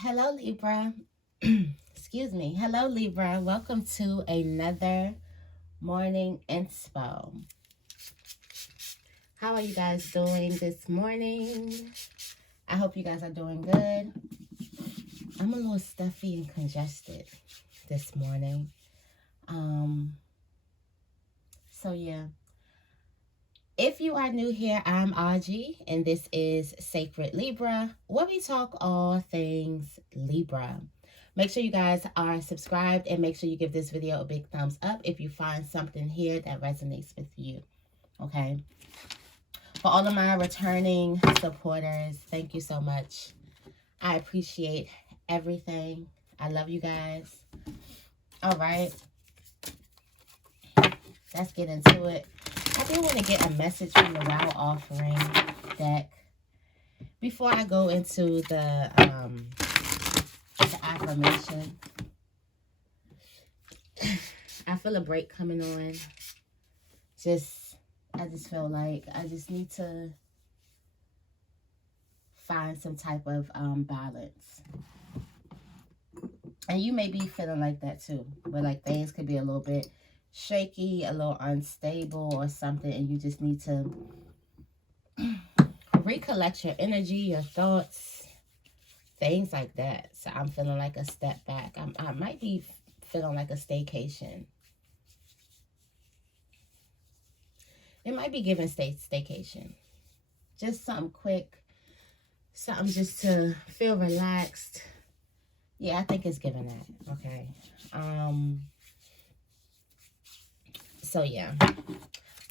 Hello, Libra. Excuse me. Hello, Libra. Welcome to another morning inspo. How are you guys doing this morning? I hope you guys are doing good. I'm a little stuffy and congested this morning. So yeah. If you are new here, I'm Auji, and this is Sacred Libra, where we talk all things Libra. Make sure you guys are subscribed and make sure you give this video a big thumbs up if you find something here that resonates with you, okay? For all of my returning supporters, thank you so much. I appreciate everything. I love you guys. All right. Let's get into it. I do want to get a message from the Wow Offering deck before I go into the affirmation. I feel a break coming on. I just feel like I just need to find some type of balance. And you may be feeling like that too, but like things could be a little bit shaky, a little unstable or something, and you just need to recollect your energy, your thoughts, things like that. So I'm feeling like a step back. I might be feeling like a staycation. It might be giving staycation. Just something quick, something just to feel relaxed. Yeah, I think it's giving that. Okay. So yeah. All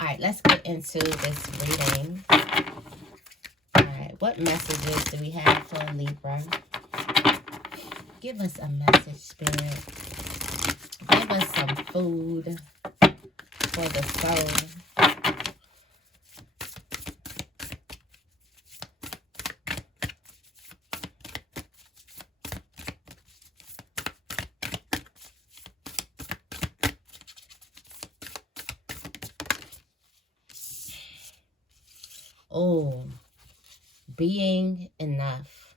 right, let's get into this reading. All right, what messages do we have for Libra? Give us a message, Spirit. Give us some food for the soul. Oh, being enough.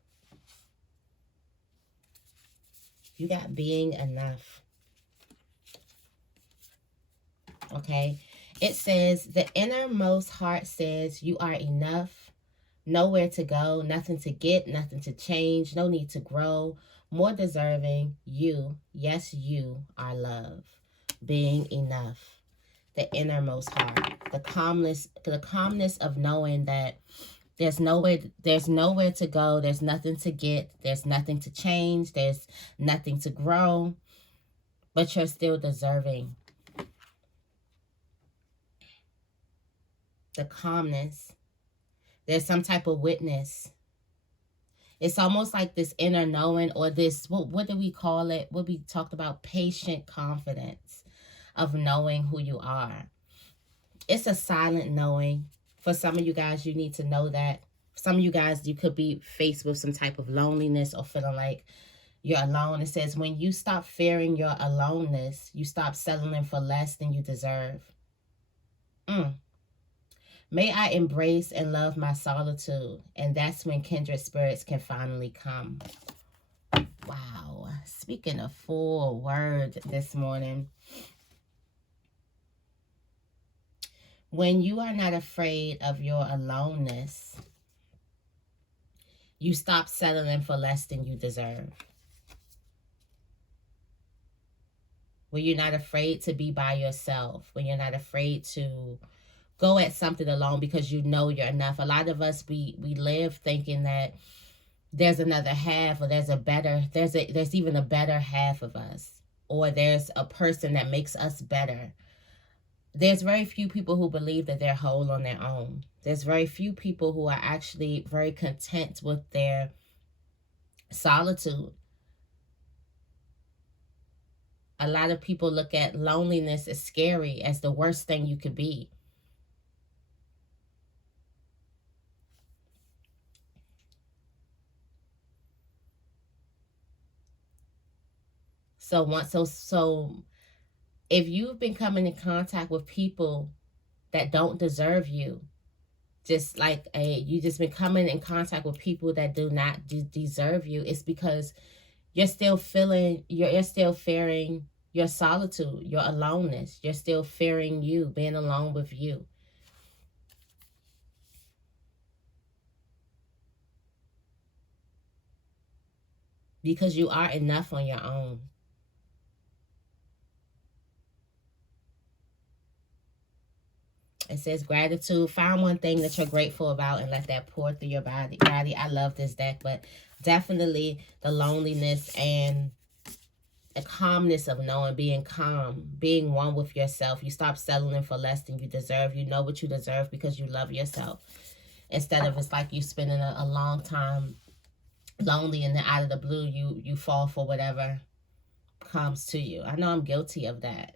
You got being enough. Okay. It says, the innermost heart says you are enough. Nowhere to go, nothing to get, nothing to change, no need to grow. More deserving, you, yes, you are love. Being enough. The innermost heart. The calmness of knowing that there's nowhere to go, there's nothing to get, there's nothing to change, there's nothing to grow, but you're still deserving. The calmness. There's some type of witness. It's almost like this inner knowing, or this, what do we call it? What we talked about, patient confidence of knowing who you are. It's a silent knowing. For some of you guys, you need to know that. Some of you guys, you could be faced with some type of loneliness or feeling like you're alone. It says, when you stop fearing your aloneness, you stop settling for less than you deserve. May I embrace and love my solitude, and that's when kindred spirits can finally come. Wow. Speaking of full word this morning. When you are not afraid of your aloneness, you stop settling for less than you deserve. When you're not afraid to be by yourself, when you're not afraid to go at something alone because you know you're enough. A lot of us, we live thinking that there's another half, or there's even a better half of us, or there's a person that makes us better. There's very few people who believe that they're whole on their own. There's very few people who are actually very content with their solitude. A lot of people look at loneliness as scary, as the worst thing you could be. So if you've been coming in contact with people that don't deserve you, just like you just been coming in contact with people that do not deserve you, it's because you're still feeling, you're still fearing your solitude, your aloneness. You're still fearing you, being alone with you. Because you are enough on your own. It says gratitude. Find one thing that you're grateful about and let that pour through your body. I love this deck, but definitely the loneliness and the calmness of knowing, being calm, being one with yourself. You stop settling for less than you deserve. You know what you deserve because you love yourself. Instead of it's like you spending a long time lonely and then out of the blue you fall for whatever comes to you. I know I'm guilty of that.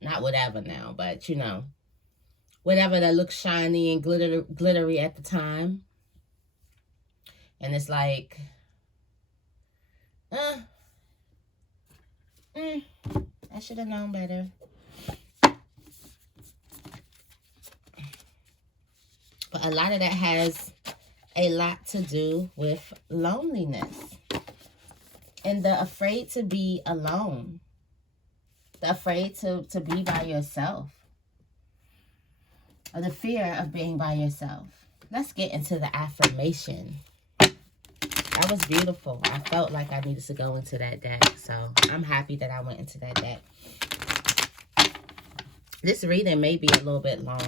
Not whatever now, but you know, whatever that looks shiny and glittery at the time. And it's like, I should have known better. But a lot of that has a lot to do with loneliness. And the afraid to be alone. The afraid to be by yourself. Or the fear of being by yourself. Let's get into the affirmation. That was beautiful. I felt like I needed to go into that deck. So I'm happy that I went into that deck. This reading may be a little bit long.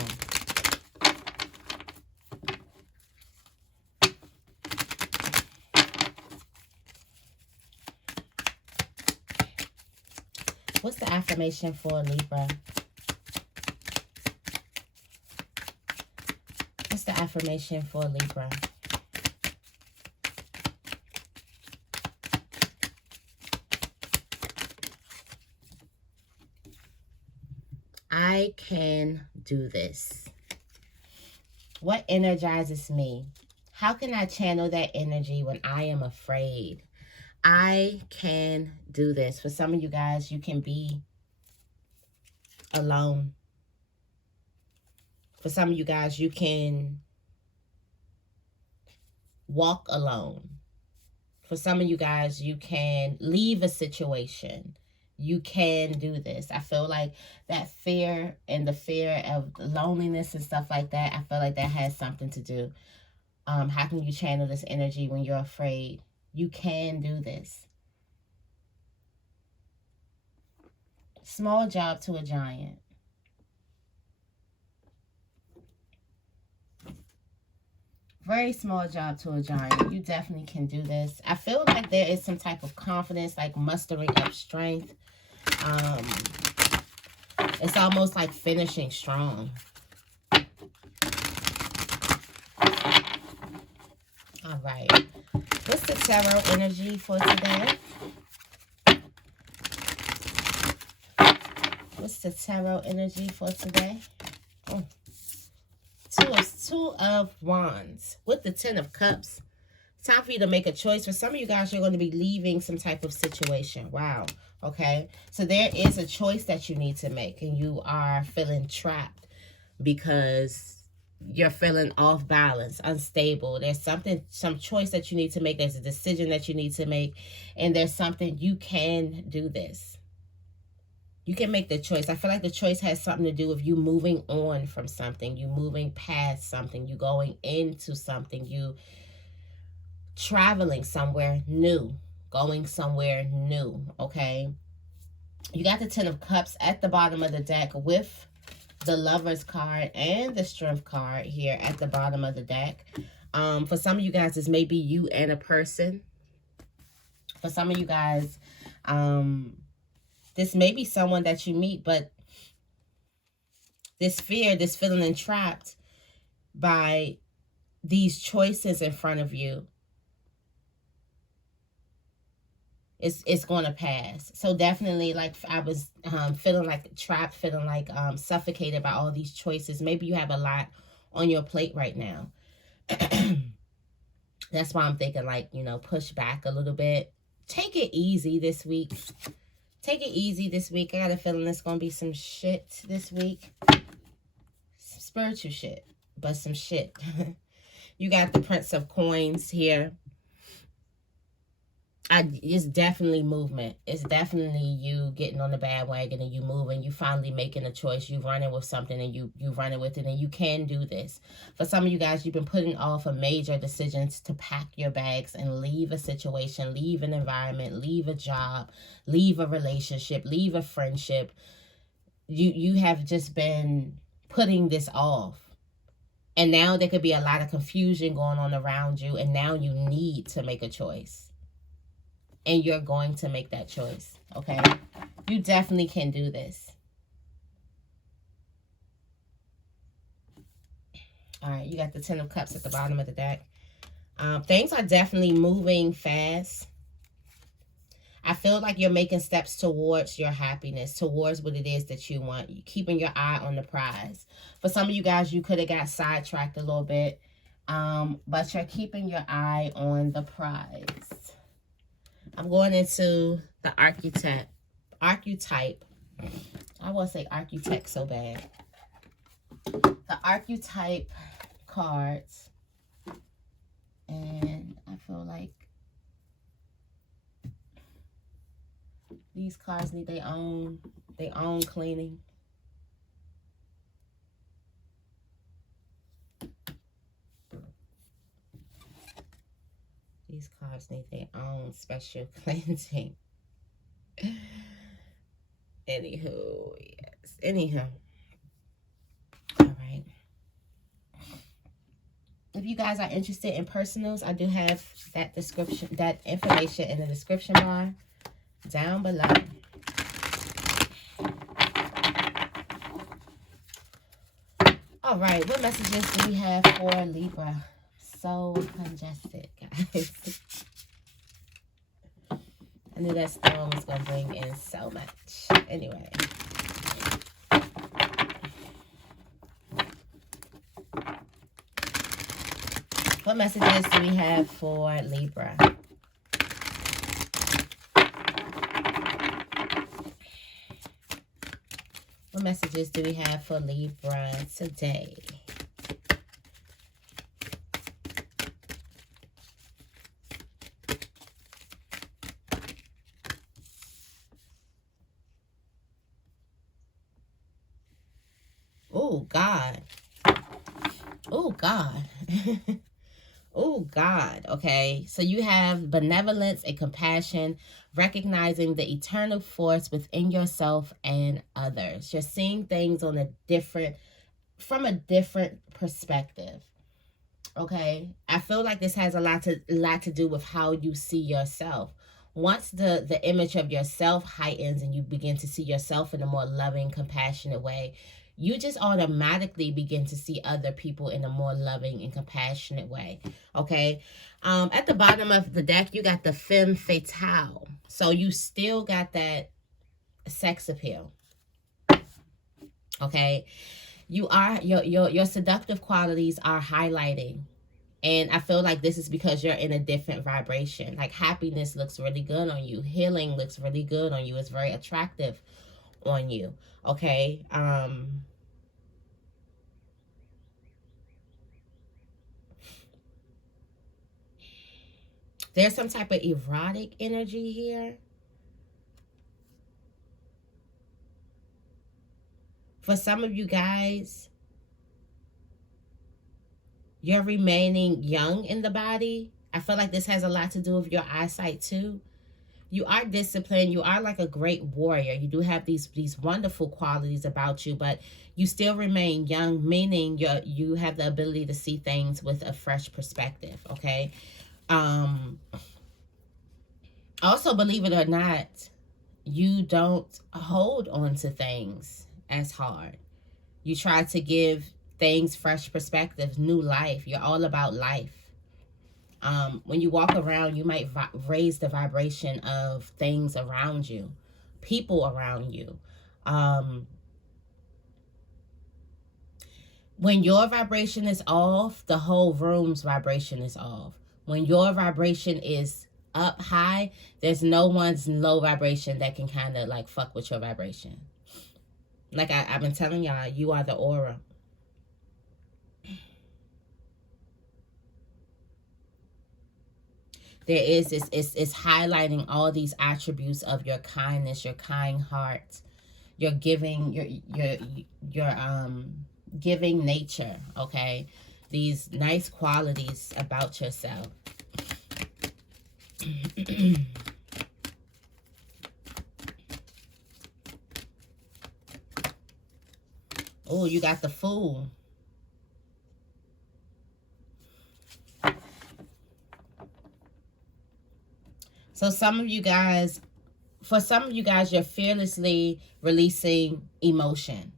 What's the affirmation for Libra? What's the affirmation for Libra? I can do this. What energizes me? How can I channel that energy when I am afraid? I can do this. For some of you guys, you can be alone. For some of you guys, you can walk alone. For some of you guys, you can leave a situation. You can do this. I feel like that fear and the fear of loneliness and stuff like that, I feel like that has something to do. How can you channel this energy when you're afraid? You can do this. Small job to a giant. Very small job to a giant. You definitely can do this. I feel like there is some type of confidence, like mustering up strength. It's almost like finishing strong. All right. What's the tarot energy for today? What's the tarot energy for today? Oh. Two of Wands with the 10 of Cups. It's time for you to make a choice. For some of you guys, you're going to be leaving some type of situation. Wow. Okay. So there is a choice that you need to make, and you are feeling trapped because you're feeling off balance, unstable. There's some choice that you need to make. There's a decision that you need to make, and there's something you can do this. You can make the choice. I feel like the choice has something to do with you moving on from something, you moving past something, you going into something, you traveling somewhere new, going somewhere new, okay? You got the 10 of Cups at the bottom of the deck with the Lover's card and the Strength card here at the bottom of the deck. For some of you guys, this may be you and a person. For some of you guys, this may be someone that you meet, but this fear, this feeling entrapped by these choices in front of you, it's going to pass. So definitely, like I was feeling like trapped, feeling like suffocated by all these choices. Maybe you have a lot on your plate right now. That's why I'm thinking, like, you know, push back a little bit. Take it easy this week. Take it easy this week. I got a feeling there's going to be some shit this week. spiritual shit, but some shit. You got the Prince of Coins here. It's definitely movement. It's definitely you getting on the bandwagon and you moving. You finally making a choice. You running with something and you running with it, and you can do this. For some of you guys, you've been putting off a major decisions to pack your bags and leave a situation, leave an environment, leave a job, leave a relationship, leave a friendship. You have just been putting this off. And now there could be a lot of confusion going on around you, and now you need to make a choice. And you're going to make that choice, okay? You definitely can do this. All right, you got the Ten of Cups at the bottom of the deck. Things are definitely moving fast. I feel like you're making steps towards your happiness, towards what it is that you want. You're keeping your eye on the prize. For some of you guys, you could have got sidetracked a little bit, but you're keeping your eye on the prize. I'm going into the archetype. I want to say architect so bad. The archetype cards. And I feel like these cards need their own cleaning. These cards need their own special cleansing. Anywho, yes. Anyhow. All right. If you guys are interested in personals, I do have that information in the description bar down below. All right, what messages do we have for Libra? So congested, guys. I knew that storm was going to bring in so much. Anyway. What messages do we have for Libra? What messages do we have for Libra today? Oh, God. Oh, God. Oh, God. Okay. So you have benevolence and compassion, recognizing the eternal force within yourself and others. You're seeing things on from a different perspective. Okay. I feel like this has a lot to do with how you see yourself. Once the image of yourself heightens and you begin to see yourself in a more loving, compassionate way, you just automatically begin to see other people in a more loving and compassionate way. Okay. At the bottom of the deck, you got the femme fatale. So you still got that sex appeal. Okay. Your seductive qualities are highlighting. And I feel like this is because you're in a different vibration. Like happiness looks really good on you. Healing looks really good on you. It's very attractive on you. Okay. There's some type of erotic energy here. For some of you guys, you're remaining young in the body. I feel like this has a lot to do with your eyesight too. You are disciplined. You are like a great warrior. You do have these wonderful qualities about you, but you still remain young, meaning you have the ability to see things with a fresh perspective, okay? Also, believe it or not, you don't hold on to things as hard. You try to give things fresh perspectives, new life. You're all about life. When you walk around, you might raise the vibration of things around you, people around you. When your vibration is off, the whole room's vibration is off. When your vibration is up high, there's no one's low vibration that can kind of like fuck with your vibration. Like I've been telling y'all, you are the aura. There is this, it's highlighting all these attributes of your kindness, your kind heart, your giving, your giving nature, okay? These nice qualities about yourself. Oh, you got the Fool. So some of you guys, for some of you guys, you're fearlessly releasing emotion,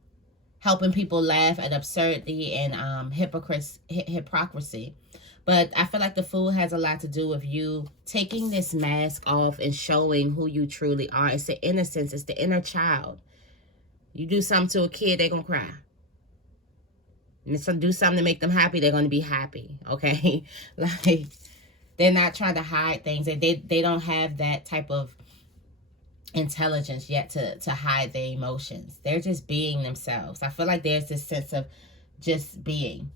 helping people laugh at absurdity and hypocrisy. But I feel like the Fool has a lot to do with you taking this mask off and showing who you truly are. It's the innocence. It's the inner child. You do something to a kid, they're going to cry. And do something to make them happy, they're going to be happy, okay? Like, they're not trying to hide things. They don't have that type of intelligence yet to hide their emotions. They're just being themselves. I feel like there's this sense of just being.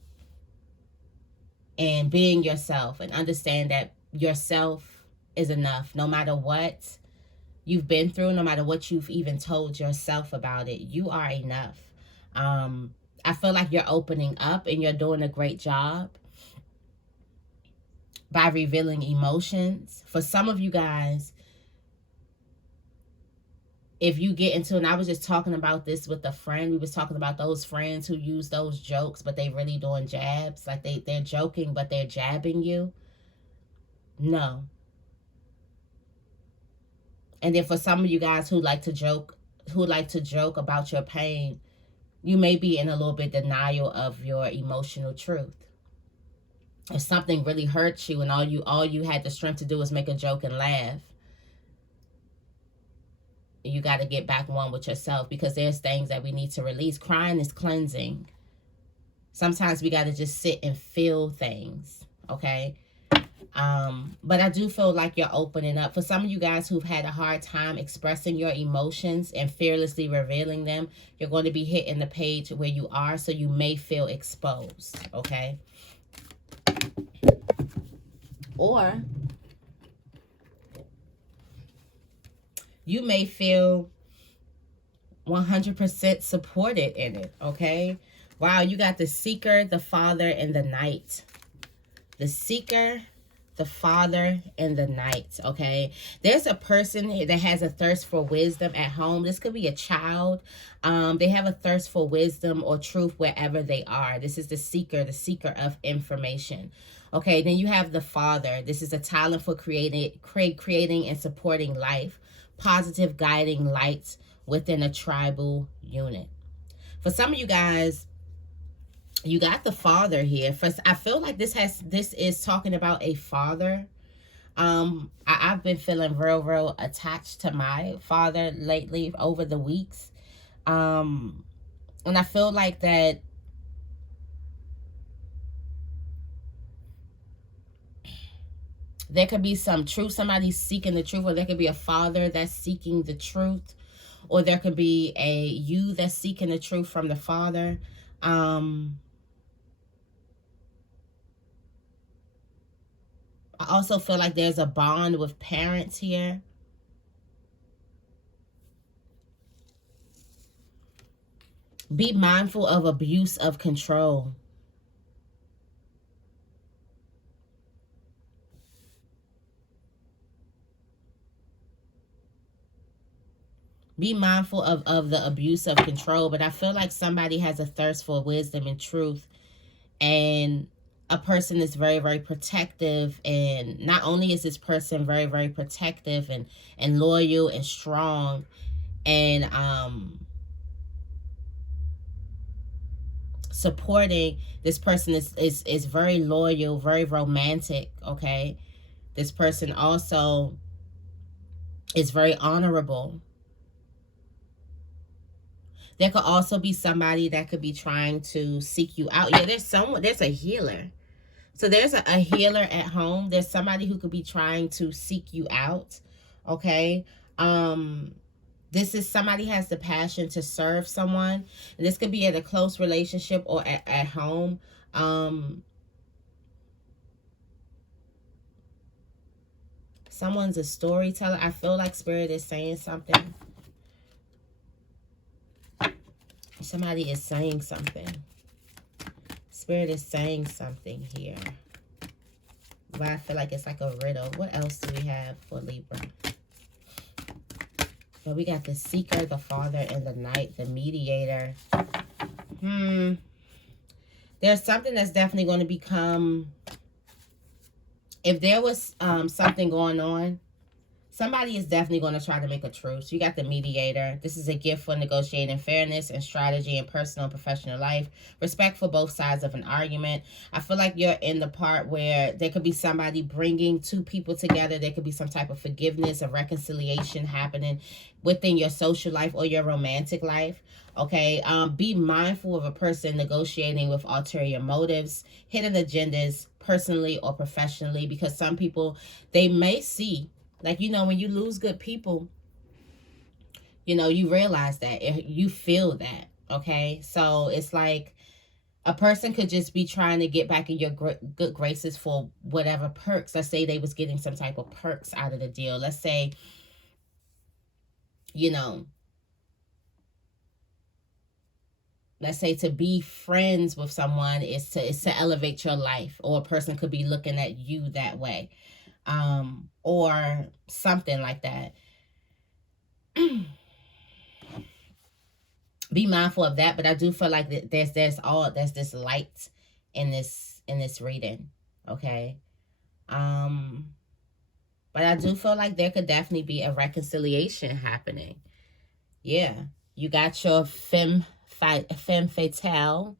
And being yourself, and understand that yourself is enough. No matter what you've been through, no matter what you've even told yourself about it, you are enough. I feel like you're opening up and you're doing a great job by revealing emotions. For some of you guys, if you get into, and I was just talking about this with a friend, we was talking about those friends who use those jokes, but they really doing jabs. Like they're joking, but they're jabbing you. No. And then for some of you guys who like to joke about your pain, you may be in a little bit denial of your emotional truth. If something really hurts you and all you had the strength to do was make a joke and laugh, you got to get back one with yourself, because there's things that we need to release. Crying is cleansing. Sometimes we got to just sit and feel things, okay? But I do feel like you're opening up. For some of you guys who've had a hard time expressing your emotions and fearlessly revealing them, you're going to be hitting the page where you are, so you may feel exposed, okay? Or you may feel 100% supported in it, okay? Wow, you got the Seeker, the Father, and the Knight. The Seeker, the Father, and the Knight, okay? There's a person that has a thirst for wisdom at home. This could be a child. They have a thirst for wisdom or truth wherever they are. This is the seeker of information. Okay, then you have the Father. This is a talent for creating and supporting life. Positive guiding light within a tribal unit. For some of you guys, you got the Father here. First, I feel like this is talking about a father. I've been feeling real attached to my father lately over the weeks. And I feel like that there could be some truth. Somebody's seeking the truth, or there could be a father that's seeking the truth, or there could be a you that's seeking the truth from the Father. I also feel like there's a bond with parents here. Be mindful of abuse of control. Be mindful of the abuse of control. But I feel like somebody has a thirst for wisdom and truth. And a person is very protective. And not only is this person very protective and loyal and strong. And supporting, this person is very loyal, very romantic, okay? This person also is very honorable. There could also be somebody that could be trying to seek you out. Yeah, there's a healer. So there's a healer at home. There's somebody who could be trying to seek you out, okay? This is somebody has the passion to serve someone. And this could be in a close relationship or at home. Someone's a storyteller. I feel like Spirit is saying something. Somebody is saying something. Spirit is saying something here. But I feel like it's like a riddle. What else do we have for Libra? But we got the Seeker, the Father, and the Knight, the Mediator. There's something that's definitely going to become... If there was something going on, somebody is definitely going to try to make a truce. You got the Mediator. This is a gift for negotiating fairness and strategy in personal and professional life. Respect for both sides of an argument. I feel like you're in the part where there could be somebody bringing two people together. There could be some type of forgiveness or reconciliation happening within your social life or your romantic life. Okay, be mindful of a person negotiating with ulterior motives, hidden agendas, personally or professionally, because some people, they may see, like, you know, when you lose good people, you know, you realize that, you feel that, okay? So it's like a person could just be trying to get back in your good graces for whatever perks. Let's say they was getting some type of perks out of the deal. Let's say, you know, let's say to be friends with someone is to elevate your life, or a person could be looking at you that way, or something like that. Be mindful of that, but I do feel like there's this light in this reading, okay? But I do feel like there could definitely be a reconciliation happening. Yeah, you got your femme fatale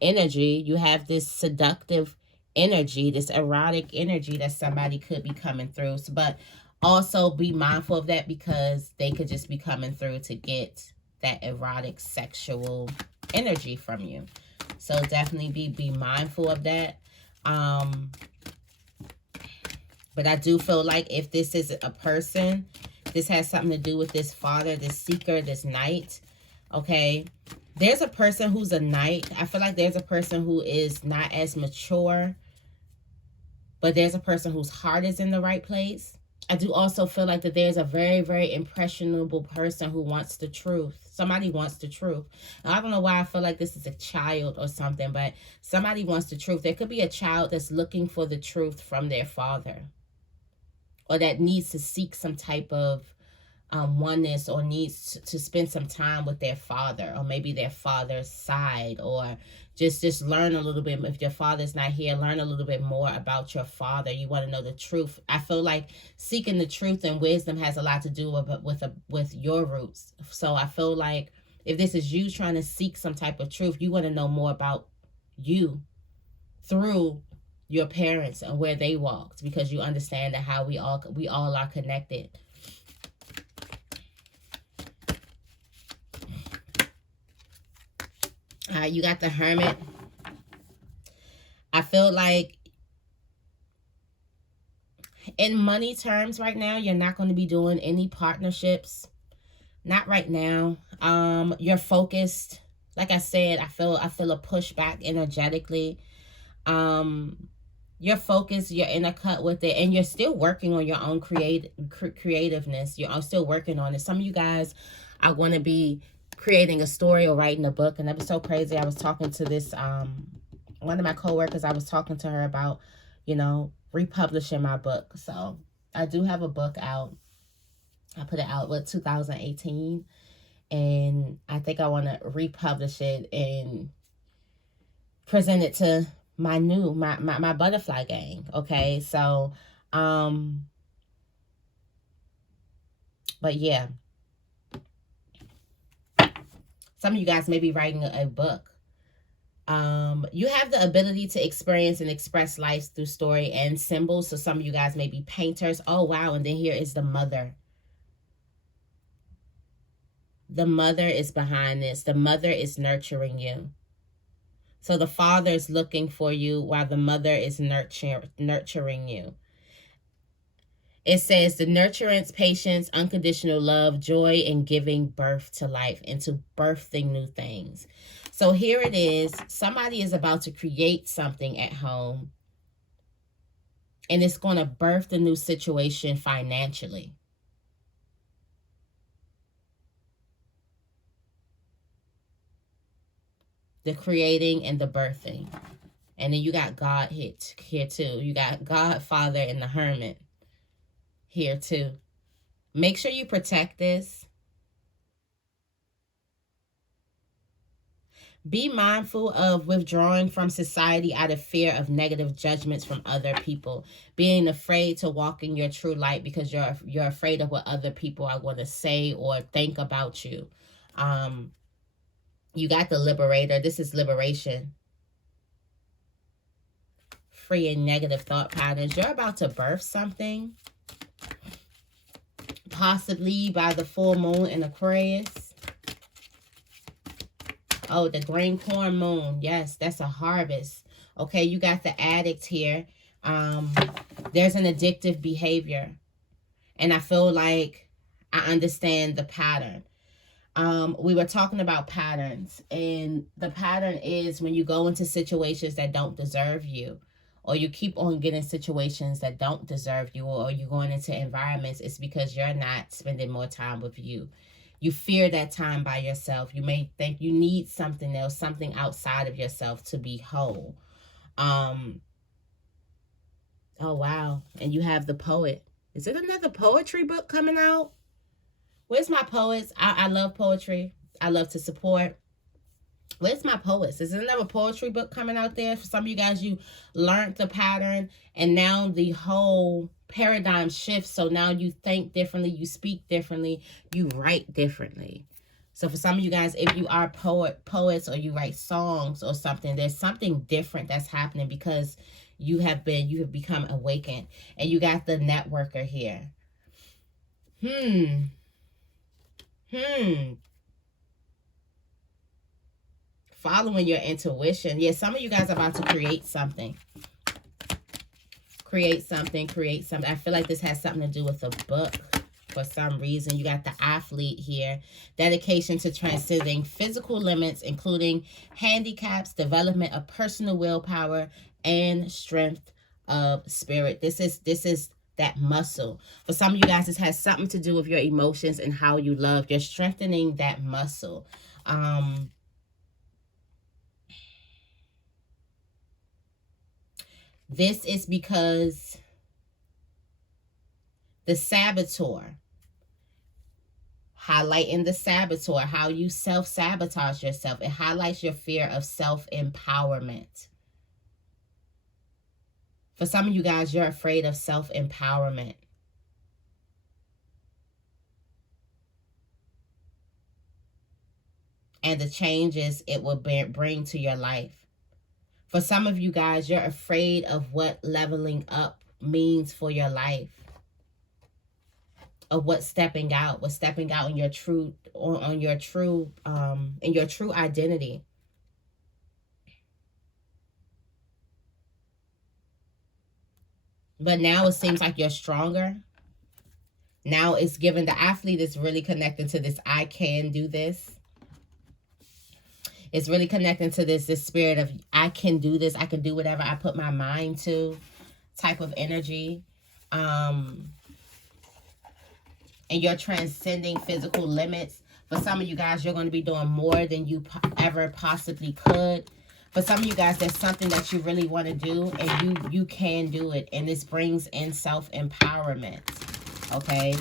energy. You have this seductive energy, this erotic energy that somebody could be coming through. So, but also be mindful of that, because they could just be coming through to get that erotic sexual energy from you. So definitely be mindful of that. But I do feel like if this is a person, this has something to do with this Father, this Seeker, this Knight, okay? There's a person who's a Knight. I feel like there's a person who is not as mature, but there's a person whose heart is in the right place. I do also feel like that there's a very, very impressionable person who wants the truth. Somebody wants the truth. Now, I don't know why I feel like this is a child or something, but somebody wants the truth. There could be a child that's looking for the truth from their father, or that needs to seek some type of oneness, or needs to spend some time with their father, or maybe their father's side, or just learn a little bit. If your father's not here, learn a little bit more about your father. You want to know the truth. I feel like seeking the truth and wisdom has a lot to do with your roots. So I feel like if this is you trying to seek some type of truth, you want to know more about you through your parents and where they walked, because you understand that how we all are connected. You got the Hermit. I feel like in money terms right now, you're not going to be doing any partnerships. Not right now. You're focused. Like I said, I feel a pushback energetically. You're focused, you're in a cut with it, and you're still working on your own creativeness. You're still working on it. Some of you guys are going to be creating a story or writing a book, and that was so crazy. I was talking to this one of my coworkers. I was talking to her about, you know, republishing my book. So I do have a book out. I put it out with 2018, and I think I want to republish it and present it to my butterfly gang. Okay, so but yeah, some of you guys may be writing a book. You have the ability to experience and express life through story and symbols. So some of you guys may be painters. Oh wow. And then here is the mother. The mother is behind this. The mother is nurturing you. So the father is looking for you while the mother is nurturing you. It says the nurturance, patience, unconditional love, joy, and giving birth to life, into birthing new things. So here it is. Somebody is about to create something at home. And it's going to birth the new situation financially. The creating and the birthing. And then you got God here too. You got God, Father, and the Hermit here too. Make sure you protect this. Be mindful of withdrawing from society out of fear of negative judgments from other people. Being afraid to walk in your true light because you're afraid of what other people are going to say or think about you. You got the Liberator. This is liberation. Freeing negative thought patterns. You're about to birth something. Possibly by the full moon in Aquarius. Oh, the green corn moon. Yes, that's a harvest. Okay, you got the addict here. There's an addictive behavior. And I feel like I understand the pattern. We were talking about patterns. And the pattern is when you go into situations that don't deserve you. Or you keep on getting situations that don't deserve you. Or you're going into environments. It's because you're not spending more time with you. You fear that time by yourself. You may think you need something else, something outside of yourself to be whole. Oh, wow. And you have the poet. Is it another poetry book coming out? Where's my poets? I love poetry. I love to support. Where's my poets? Is there another poetry book coming out there? For some of you guys, you learned the pattern and now the whole paradigm shifts. So now you think differently, you speak differently, you write differently. So for some of you guys, if you are poets or you write songs or something, there's something different that's happening because you have become awakened. And you got the networker here. Following your intuition. Yeah, some of you guys are about to create something. Create something. I feel like this has something to do with a book for some reason. You got the athlete here. Dedication to transcending physical limits, including handicaps, development of personal willpower, and strength of spirit. This is that muscle. For some of you guys, this has something to do with your emotions and how you love. You're strengthening that muscle. This is because the saboteur, highlighting the saboteur, how you self-sabotage yourself. It highlights your fear of self-empowerment. For some of you guys, you're afraid of self-empowerment. And the changes it will bring to your life. For some of you guys, you're afraid of what leveling up means for your life. Of what stepping out in your true, in your true identity. But now it seems like you're stronger. Now it's given, the athlete is really connecting to this, I can do this. It's really connecting to this spirit of, I can do this. I can do whatever I put my mind to type of energy. And you're transcending physical limits. For some of you guys, you're going to be doing more than you ever possibly could. For some of you guys, there's something that you really want to do, and you can do it. And this brings in self-empowerment. Okay?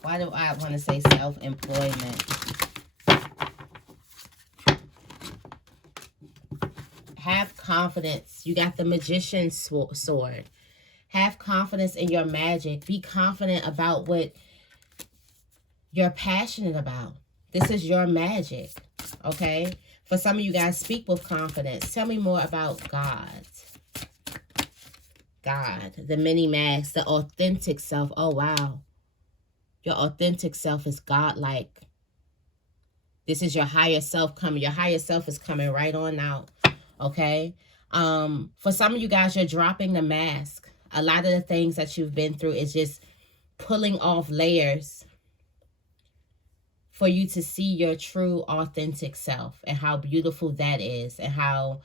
Why do I want to say self-employment? Have confidence. You got the Magician's sword. Have confidence in your magic. Be confident about what you're passionate about. This is your magic, okay? For some of you guys, speak with confidence. Tell me more about God. God, the mini masks, the authentic self. Oh, wow. Your authentic self is godlike. This is your higher self coming. Your higher self is coming right on out, okay? For some of you guys, you're dropping the mask. A lot of the things that you've been through is just pulling off layers for you to see your true authentic self and how beautiful that is, and how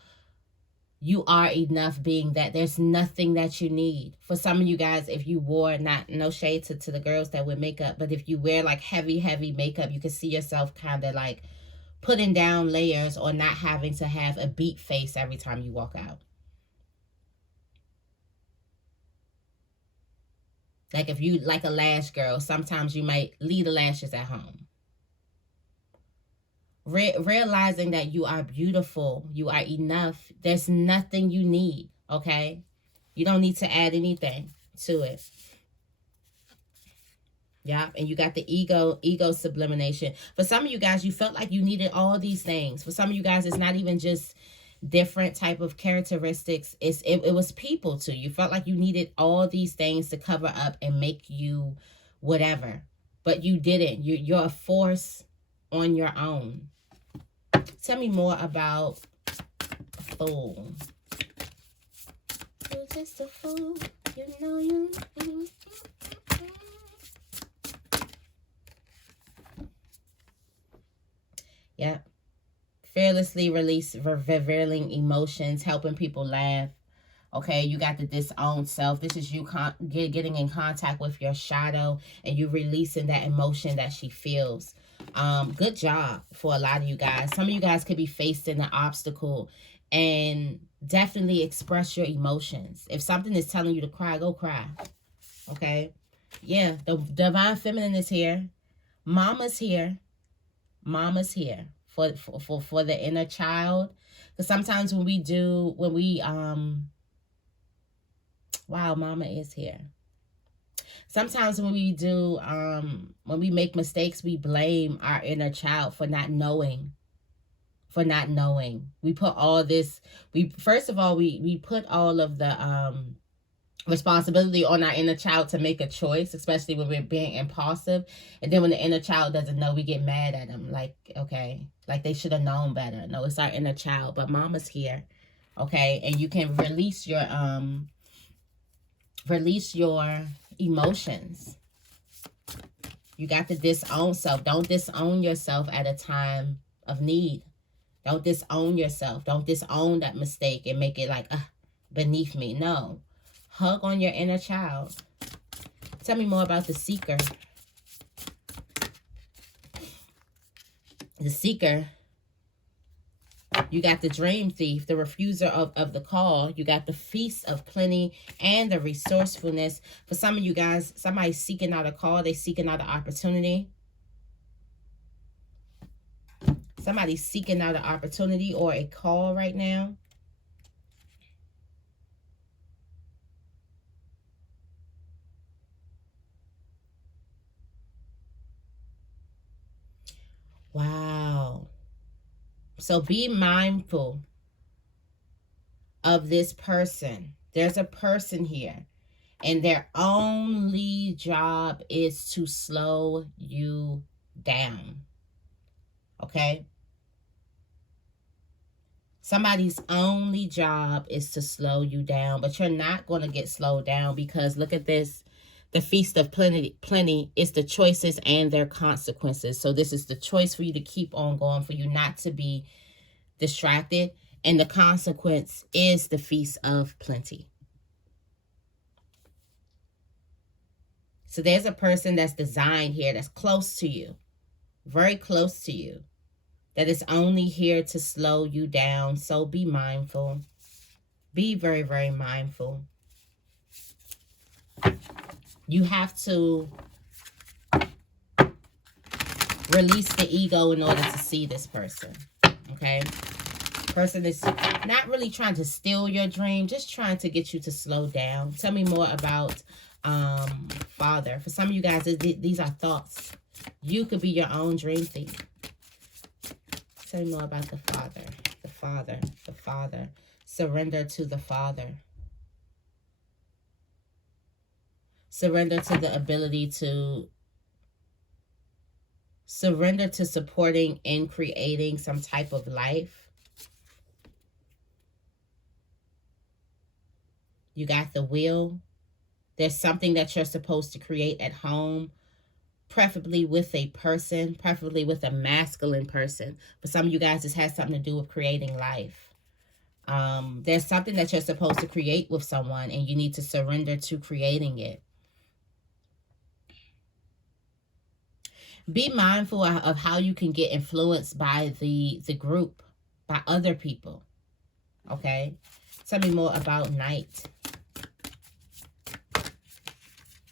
you are enough, being that there's nothing that you need. For some of you guys, if you wore, not no shade to the girls that wear makeup, but if you wear like heavy makeup, you can see yourself kind of like putting down layers or not having to have a beat face every time you walk out. Like if you like a lash girl, sometimes you might leave the lashes at home. Realizing that you are beautiful, you are enough. There's nothing you need, okay? You don't need to add anything to it. Yeah, and you got the ego sublimination. For some of you guys, you felt like you needed all these things. For some of you guys, it's not even just different type of characteristics. It was people too. You felt like you needed all these things to cover up and make you whatever, but you didn't. You're a force on your own. Tell me more about Fool. You're just a fool, you know you. Yeah. Fearlessly release revealing emotions, helping people laugh. Okay, you got the disowned self. This is you getting in contact with your shadow and you releasing that emotion that she feels. Good job for a lot of you guys. Some of you guys could be facing an obstacle, and definitely express your emotions. If something is telling you to cry, go cry. Okay? Yeah, the divine feminine is here. Mama's here. Mama's here for the inner child. Because sometimes wow, mama is here. Sometimes when we make mistakes, we blame our inner child for not knowing. We put all this, first of all, we put all of the responsibility on our inner child to make a choice, especially when we're being impulsive. And then when the inner child doesn't know, we get mad at them. Like, okay, like they should have known better. No, it's our inner child, but mama's here. Okay. And you can release your emotions. You got to disown self. Don't disown yourself at a time of need. Don't disown yourself. Don't disown that mistake and make it like beneath me. No. Hug on your inner child. Tell me more about the seeker. The seeker. You got the dream thief, the refuser of the call. You got the feast of plenty and the resourcefulness. For some of you guys, somebody's seeking out a call. They're seeking out an opportunity. Somebody's seeking out an opportunity or a call right now. Wow. So be mindful of this person. There's a person here, and their only job is to slow you down. Okay? Somebody's only job is to slow you down, but you're not going to get slowed down, because look at this. The feast of plenty is the choices and their consequences. So this is the choice for you to keep on going, for you not to be distracted. And the consequence is the feast of plenty. So there's a person that's designed here, that's close to you, very close to you, that is only here to slow you down. So be mindful. Be very, very mindful. You have to release the ego in order to see this person. Okay? Person is not really trying to steal your dream, just trying to get you to slow down. Tell me more about Father. For some of you guys, these are thoughts. You could be your own dream thief. Tell me more about the Father. The Father. The Father. Surrender to the Father. Surrender to the ability to surrender to supporting and creating some type of life. You got the will. There's something that you're supposed to create at home, preferably with a person, preferably with a masculine person. For some of you guys, this has something to do with creating life. There's something that you're supposed to create with someone, and you need to surrender to creating it. Be mindful of how you can get influenced by the group, by other people. Okay? Tell me more about Knight.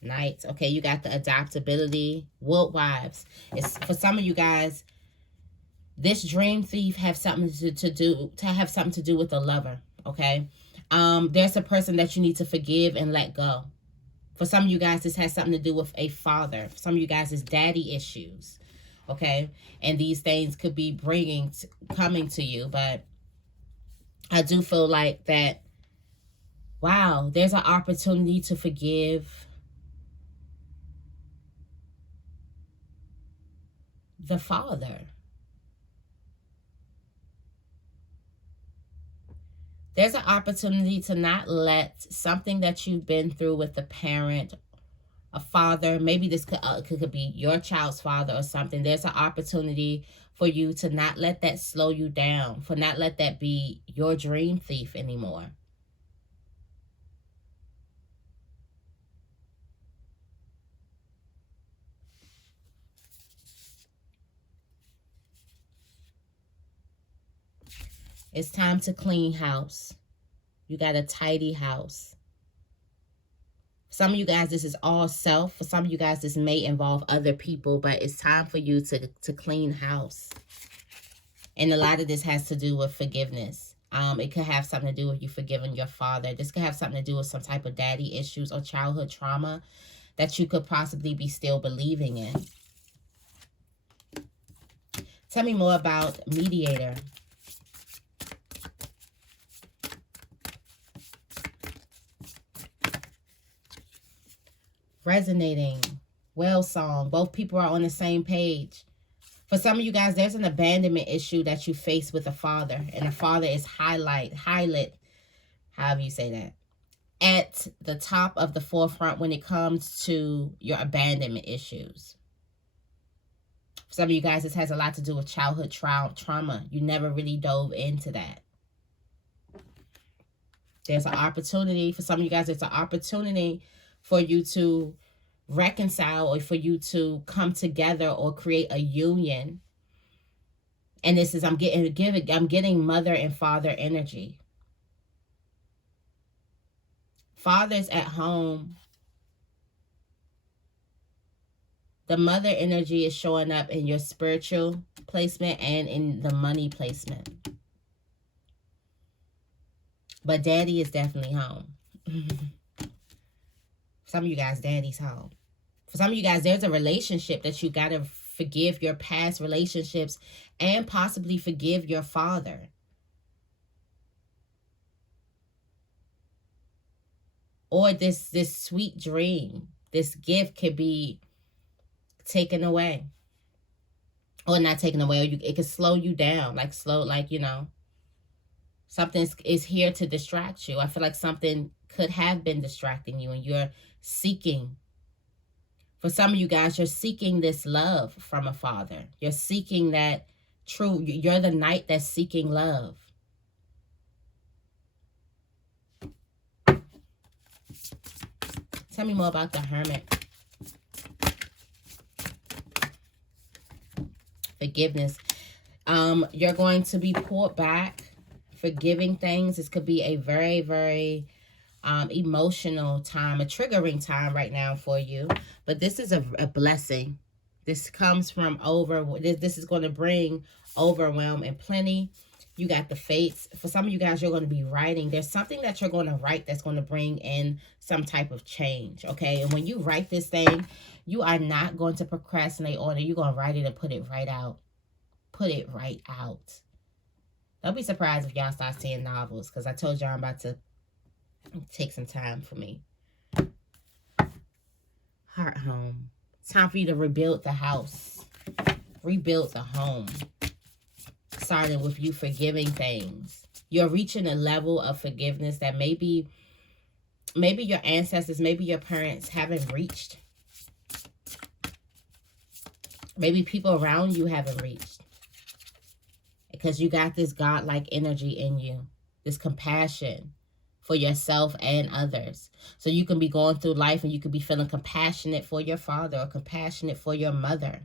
Knight. Okay, you got the adaptability. Wood wives. It's for some of you guys, this dream thief have something to have something to do with a lover. Okay? There's a person that you need to forgive and let go. For some of you guys, this has something to do with a father. For some of you guys, it's daddy issues. Okay? And these things could be coming to you. But I do feel like that, wow, there's an opportunity to forgive the father. There's an opportunity to not let something that you've been through with a parent, a father, maybe this could be your child's father or something. There's an opportunity for you to not let that slow you down, for not let that be your dream thief anymore. It's time to clean house. You got a tidy house. Some of you guys, this is all self. For some of you guys, this may involve other people, but it's time for you to clean house. And a lot of this has to do with forgiveness. It could have something to do with you forgiving your father. This could have something to do with some type of daddy issues or childhood trauma that you could possibly be still believing in. Tell me more about mediator. Resonating. Well song. Both people are on the same page. For some of you guys, there's an abandonment issue that you face with a father. And the father is highlight, however you say that, at the top of the forefront when it comes to your abandonment issues. For some of you guys, this has a lot to do with childhood trauma. You never really dove into that. There's an opportunity. For some of you guys, it's an opportunity for you to reconcile or for you to come together or create a union. And this is, I'm getting mother and father energy. Fathers at home. The mother energy is showing up in your spiritual placement and in the money placement. But daddy is definitely home. Some of you guys, daddy's home. For some of you guys, there's a relationship that you got to forgive your past relationships and possibly forgive your father. Or this sweet dream, this gift could be taken away. Or not taken away. Or it could slow you down. Like, you know, something is here to distract you. I feel like something could have been distracting you and you're seeking. For some of you guys, you're seeking this love from a father. You're seeking that true. You're the knight that's seeking love. Tell me more about the hermit. Forgiveness. You're going to be pulled back, forgiving things. This could be a very, very emotional time, a triggering time right now for you. But this is a blessing. This comes from this is going to bring overwhelm and plenty. You got the fates. For some of you guys, you're going to be writing. There's something that you're going to write that's going to bring in some type of change, okay? And when you write this thing, you are not going to procrastinate on it. You're going to write it and put it right out. Put it right out. Don't be surprised if y'all start seeing novels, because I told y'all I'm about to take some time for me. Heart home. It's time for you to rebuild the house. Rebuild the home. Starting with you forgiving things. You're reaching a level of forgiveness that maybe your ancestors, maybe your parents haven't reached. Maybe people around you haven't reached. Because you got this godlike energy in you. this compassion for yourself and others. So you can be going through life and you could be feeling compassionate for your father or compassionate for your mother,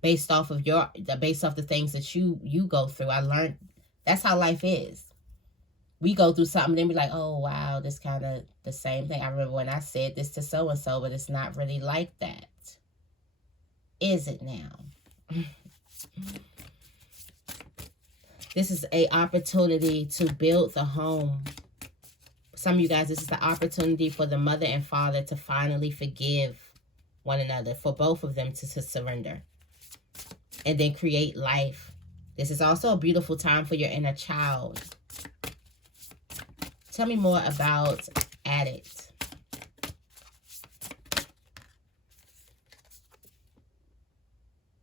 based off the things that you go through. I learned that's how life is. We go through something, then be like, oh wow, this kind of the same thing. I remember when I said this to so and so, but it's not really like that. Is it now? This is a opportunity to build the home. Some of you guys, this is the opportunity for the mother and father to finally forgive one another, for both of them to surrender and then create life. This is also a beautiful time for your inner child. Tell me more about Addict.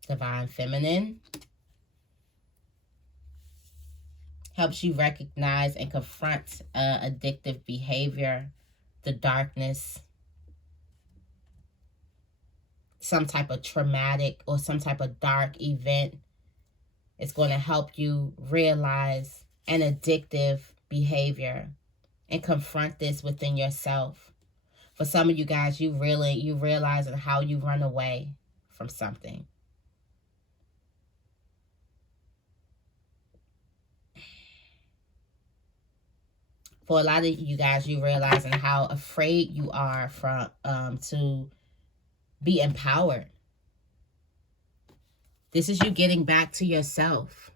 Divine Feminine helps you recognize and confront addictive behavior, the darkness, some type of traumatic or some type of dark event. It's going to help you realize an addictive behavior and confront this within yourself. For some of you guys, you realize how you run away from something. For a lot of you guys, you realizing how afraid you are to be empowered. This is you getting back to yourself.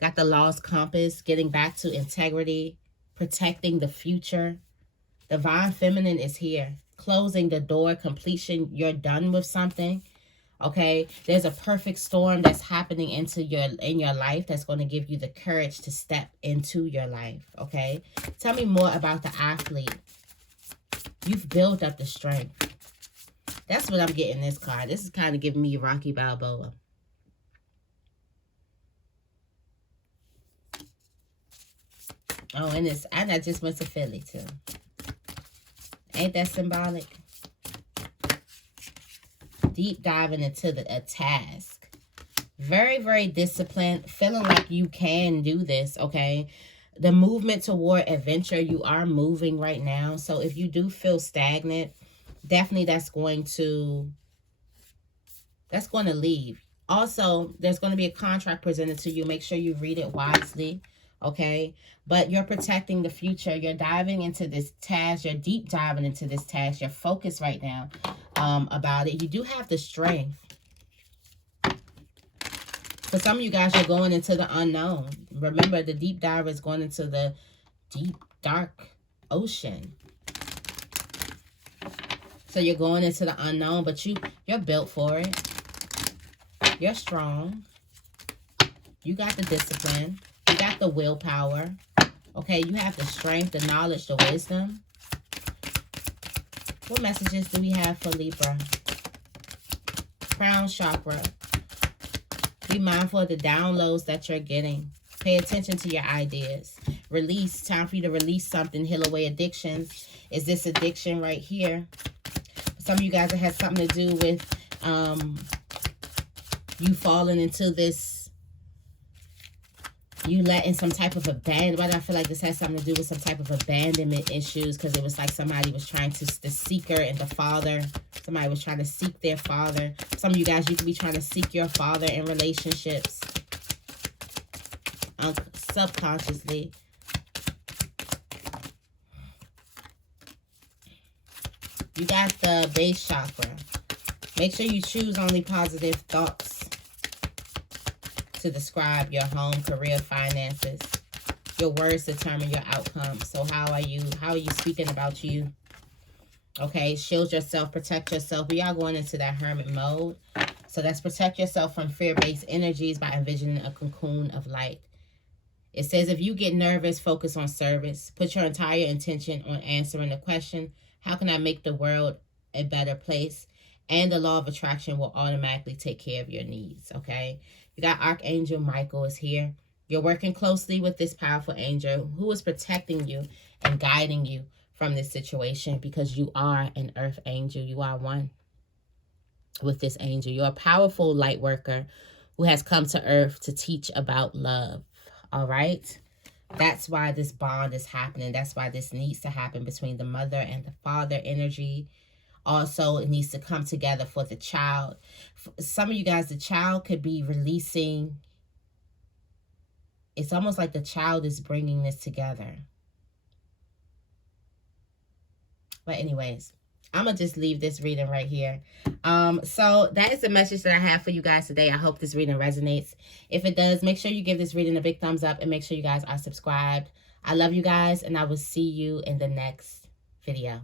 Got the lost compass, getting back to integrity, protecting the future. Divine Feminine is here. Closing the door, completion. You're done with something. Okay, there's a perfect storm that's happening in your life that's going to give you the courage to step into your life. Okay, tell me more about the athlete. You've built up the strength. That's what I'm getting this card. This is kind of giving me Rocky Balboa. Oh, and I just went to Philly too. Ain't that symbolic? Deep diving into a task. Very, very disciplined. Feeling like you can do this, okay? The movement toward adventure, you are moving right now. So if you do feel stagnant, definitely that's going to leave. Also, there's going to be a contract presented to you. Make sure you read it wisely, okay? But you're protecting the future. You're diving into this task. You're deep diving into this task. You're focused right now about it. You do have the strength. For some of you guys, you're going into the unknown. Remember, the deep diver is going into the deep, dark ocean. So you're going into the unknown, but you're built for it. You're strong. You got the discipline. You got the willpower. Okay, you have the strength, the knowledge, the wisdom. What messages do we have for Libra? Crown chakra. Be mindful of the downloads that you're getting. Pay attention to your ideas. Release. Time for you to release something. Heal away addictions. Is this addiction right here? Some of you guys, it has something to do with you falling into this, you letting some type of abandonment. Why do I feel like this has something to do with some type of abandonment issues? Because it was like somebody was trying to, the seeker and the father. Somebody was trying to seek their father. Some of you guys, you could be trying to seek your father in relationships. Subconsciously. You got the base chakra. Make sure you choose only positive thoughts to describe your home, career, finances. Your words determine your outcome. So how are you speaking about you? Okay, shield yourself, protect yourself. We are going into that hermit mode. So that's protect yourself from fear-based energies by envisioning a cocoon of light. It says if you get nervous, focus on service. Put your entire intention on answering the question, how can I make the world a better place? And the law of attraction will automatically take care of your needs, okay? You got Archangel Michael is here. You're working closely with this powerful angel who is protecting you and guiding you from this situation because you are an earth angel. You are one with this angel. You're a powerful light worker who has come to earth to teach about love. All right? That's why this bond is happening. That's why this needs to happen between the mother and the father energy. Also, it needs to come together for the child. For some of you guys, the child could be releasing. It's almost like the child is bringing this together. But anyways, I'm going to just leave this reading right here. So that is the message that I have for you guys today. I hope this reading resonates. If it does, make sure you give this reading a big thumbs up and make sure you guys are subscribed. I love you guys, and I will see you in the next video.